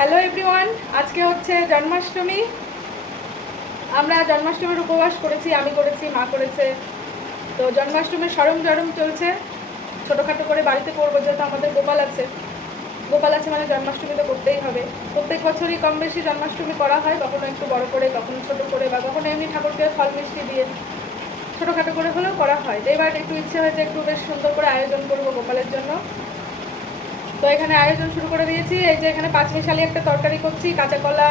Hello everyone, আজকে হচ্ছে জন্মাষ্টমী। আমরা জন্মাষ্টমীর উপবাস করেছি, আমি করেছি, মা করেছে। তো জন্মাষ্টমীর সরঞ্জাম চলছে, ছোটোখাটো করে বাড়িতে করবো, যেহেতু আমাদের গোপাল আছে। গোপাল আছে মানে জন্মাষ্টমী তো করতেই হবে। প্রত্যেক বছরই কম বেশি জন্মাষ্টমী করা হয়, কখনো একটু বড় করে, কখনো ছোটো করে, বা কখনো এমনি ঠাকুরকে ফল মিষ্টি দিয়ে ছোটোখাটো করে হলেও করা হয়। তো এবার একটু ইচ্ছে হয়েছে একটু বেশ সুন্দর করে আয়োজন করবো গোপালের জন্য। তো এখানে আয়োজন শুরু করে দিয়েছি। এই যে এখানে পাঁচমিশালি একটা তরকারি করছি, কাঁচা কলা,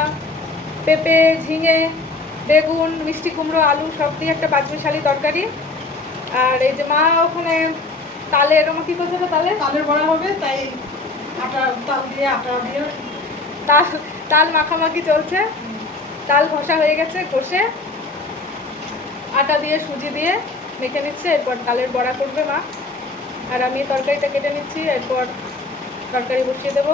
পেঁপে, ঝিঙে, বেগুন, মিষ্টি কুমড়ো, আলু সব দিয়ে একটা পাঁচমিশালি তরকারি। আর এই যে মা ওখানে তালে এরকম কি করছে, তো তালের বড়া হবে, তাই আটা দিয়ে তাল মাখামাখি চলছে। তাল ঘষা হয়ে গেছে, ঘষে আটা দিয়ে সুজি দিয়ে মেখে নিচ্ছে। এরপর তালের বড়া করবে মা, আর আমি তরকারিটা কেটে নিচ্ছি। এরপর তরকারি বসিয়ে দেবো।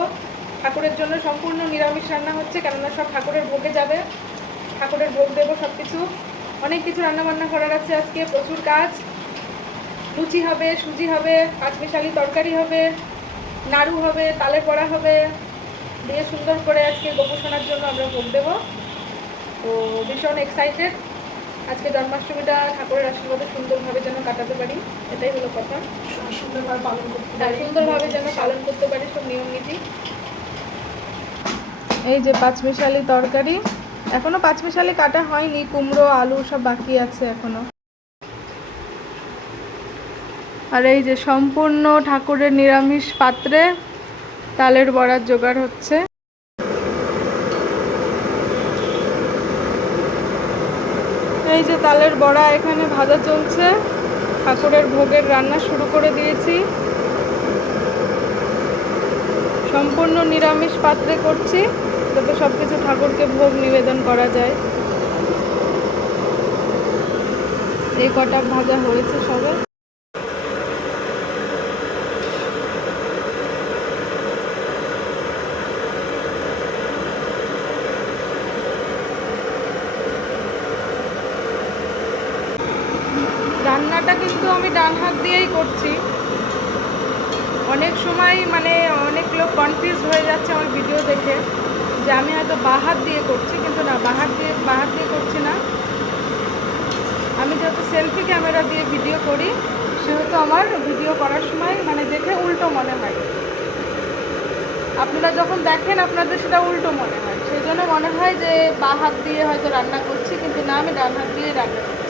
ঠাকুরের জন্য সম্পূর্ণ নিরামিষ রান্না হচ্ছে, কেননা সব ঠাকুরের ভোগে যাবে, ঠাকুরের ভোগ দেবো সব কিছু। অনেক কিছু রান্নাবান্না করার আছে আজকে, প্রচুর কাজ। লুচি হবে, সুজি হবে, পাঁচমিশালি তরকারি হবে, নাড়ু হবে, তালের বড়া হবে, দিয়ে সুন্দর করে আজকে গোপুসোনার জন্য আমরা ভোগ দেবো। তো ভীষণ এক্সাইটেড। আজকে জন্মাষ্টমীটা ঠাকুরের আশীর্বাদে সুন্দরভাবে যেন কাটাতে পারি, এটাই হলো কথা। সুন্দরভাবে পালন করতে পারি, সুন্দরভাবে যেন পালন করতে পারি সব নিয়ম নীতি। এই যে পাঁচমিশালি তরকারি, এখনো পাঁচমিশালি কাটা হয়নি, কুমড়ো আলু সব বাকি আছে এখনো। আর এই যে সম্পূর্ণ ঠাকুরের নিরামিষ পাত্রে তালের বড়ার জোগাড় হচ্ছে। এই যে তালের বড়া এখানে ভাজা চলছে, ঠাকুরের ভোগের রান্না শুরু করে দিয়েছি। সম্পূর্ণ নিরামিষ পাত্রে করছি, যাতে সব কিছু ঠাকুরকে ভোগ নিবেদন করা যায়। এই কটা ভাজা হয়েছে সবে। রান্নাটা কিন্তু আমি ডান হাত দিয়েই করছি। অনেক সময় মানে অনেক লোক কনফিউজ হয়ে যাচ্ছে আমার ভিডিও দেখে, যে আমি হয়তো বাঁ হাত দিয়ে করছি, কিন্তু না, বাঁ হাত দিয়ে করছি না। আমি যেহেতু সেলফি ক্যামেরা দিয়ে ভিডিও করি, সেহেতু আমার ভিডিও করার সময় মানে দেখে উল্টো মনে হয়। আপনারা যখন দেখেন আপনাদের সেটা উল্টো মনে হয়, সেই জন্য মনে হয় যে বাঁ হাত দিয়ে হয়তো রান্না করছি, কিন্তু না, আমি ডান হাত দিয়ে রান্না করছি।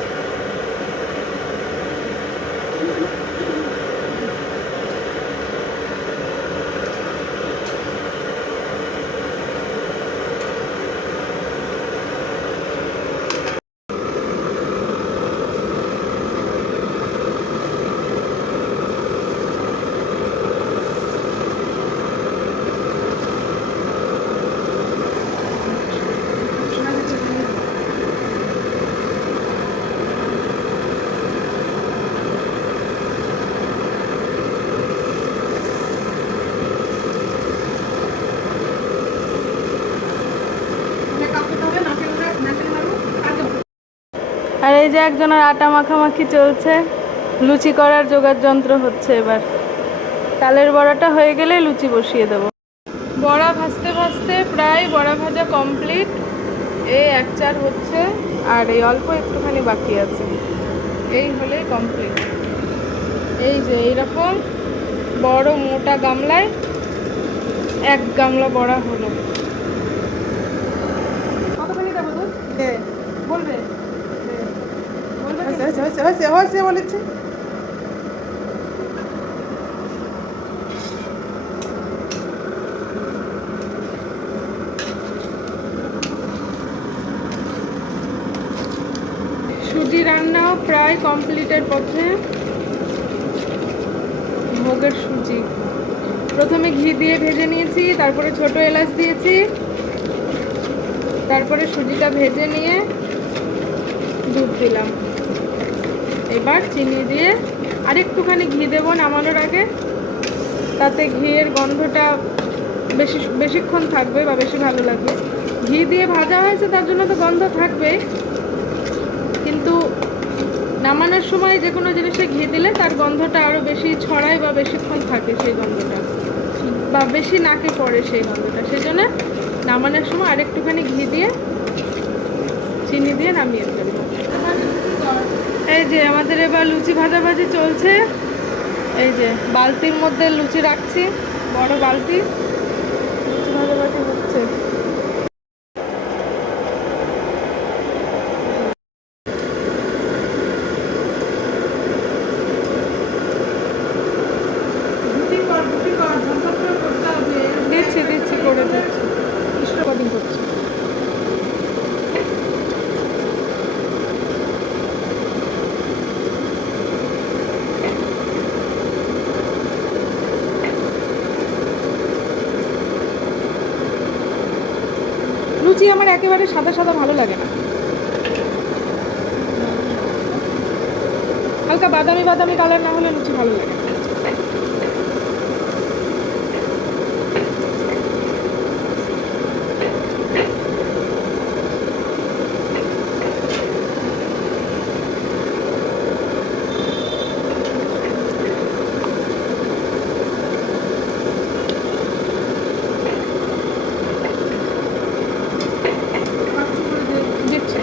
আর এই যে একজনের আটা মাখামাখি চলছে, লুচি করার জোগাড় যন্ত্র হচ্ছে। এবার তালের বড়াটা হয়ে গেলে লুচি বসিয়ে দেব। বড়া ভাজতে ভাজতে প্রায় বড়া ভাজা কমপ্লিট। এই এক চার হচ্ছে, আর এই অল্প একটুখানি বাকি আছে, এই হলে কমপ্লিট। এই যে এইরকম বড় মোটা গামলায় এক গামলা বড়া হলো। কতখানি দেবো দুধ? বলবে বলেছে। সুজি রান্নাও প্রায় কমপ্লিটের পথে। ভোগের সুজি প্রথমে ঘি দিয়ে ভেজে নিয়েছি, তারপরে ছোট এলাচ দিয়েছি, তারপরে সুজিটা ভেজে নিয়ে দুধ দিলাম। এবার চিনি দিয়ে আরেকটুখানি ঘি দেবো নামানোর আগে, তাতে ঘিয়ের গন্ধটা বেশিক্ষণ থাকবে বা বেশি ভালো লাগবে। ঘি দিয়ে ভাজা হয়েছে তার জন্য তো গন্ধ থাকবে, কিন্তু নামানোর সময় যে কোনো জিনিসে ঘি দিলে তার গন্ধটা আরও বেশি ছড়ায় বা বেশিক্ষণ থাকে সেই গন্ধটা, বা বেশি নাকে পড়ে সেই গন্ধটা। সেই জন্য নামানোর সময় আরেকটুখানি ঘি দিয়ে চিনি দিয়ে নামিয়ে ফেলবো। এই যে আমাদের এবার লুচি ভাজাভাজি চলছে। এই যে বালতির মধ্যে লুচি রাখছি, বড় বালতি, লুচি ভাজাভাজি হচ্ছে। দিচ্ছি দিচ্ছি করে দিচ্ছি, কদিন করছি। লুচি আমার একেবারে সাদা সাদা ভালো লাগে না, হালকা বাদামি বাদামি কালার না হলে লুচি ভালো লাগে না। দিচ্ছি।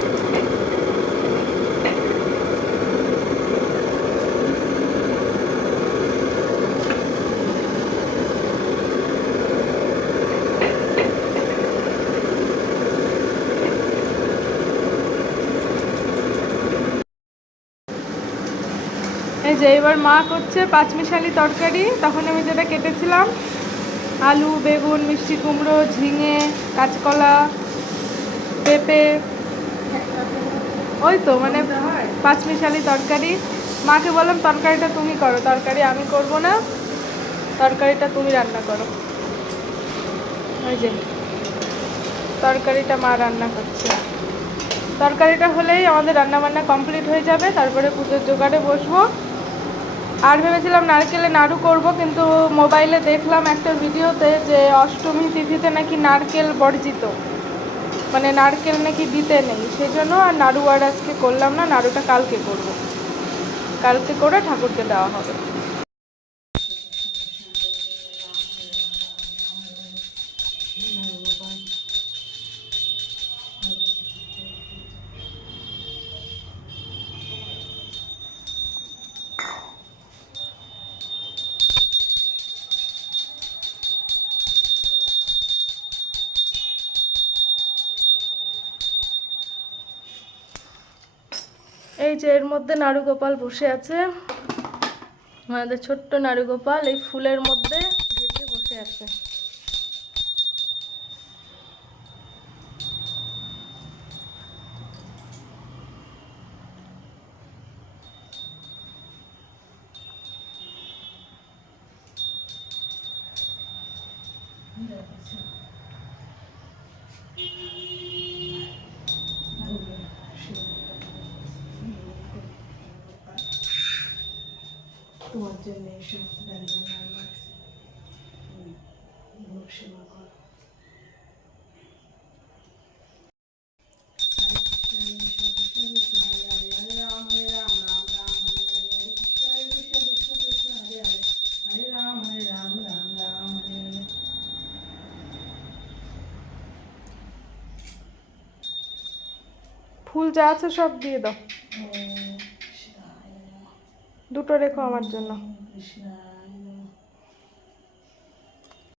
এই যে এবার মা করছে পাঁচমিশালি তরকারি। তখন আমি যেটা কেটেছিলাম, আলু, বেগুন, মিষ্টি কুমড়ো, ঝিঙে, কাঁচকলা, পেঁপে, ওই তো মানে পাঁচমিশালি তরকারি। মাকে বললাম তরকারিটা তুমি করো, তরকারি আমি করব না, তরকারিটা তুমি রান্না করো। ওই যে তরকারিটা মা রান্না করছে। তরকারিটা হলেই আমাদের রান্নাবান্না কমপ্লিট হয়ে যাবে, তারপরে পুজোর জোগাড়ে বসবো। আর ভেবেছিলাম নারকেলে নাড়ু করব, কিন্তু মোবাইলে দেখলাম একটা ভিডিওতে যে অষ্টমী তিথিতে নাকি নারকেল বর্জিত, মানে নারকেল নাকি দিতে নেই। সেই জন্য আর নাড়ু আর আজকে করলাম না, নাড়ুটা কালকে করব, কালকে করে ঠাকুরকে দেওয়া হবে। এই যে এর মধ্যে নাড়ুগোপাল বসে আছে, আমাদের ছোট্ট নাড়ুগোপাল এই ফুলের মধ্যে ঢেকে বসে আছে। তোমার জন্য এসব ব্যঞ্জন সেবা কর। ফুল যা আছে সব দিয়ে দাও, দুটো রেখো আমার জন্য।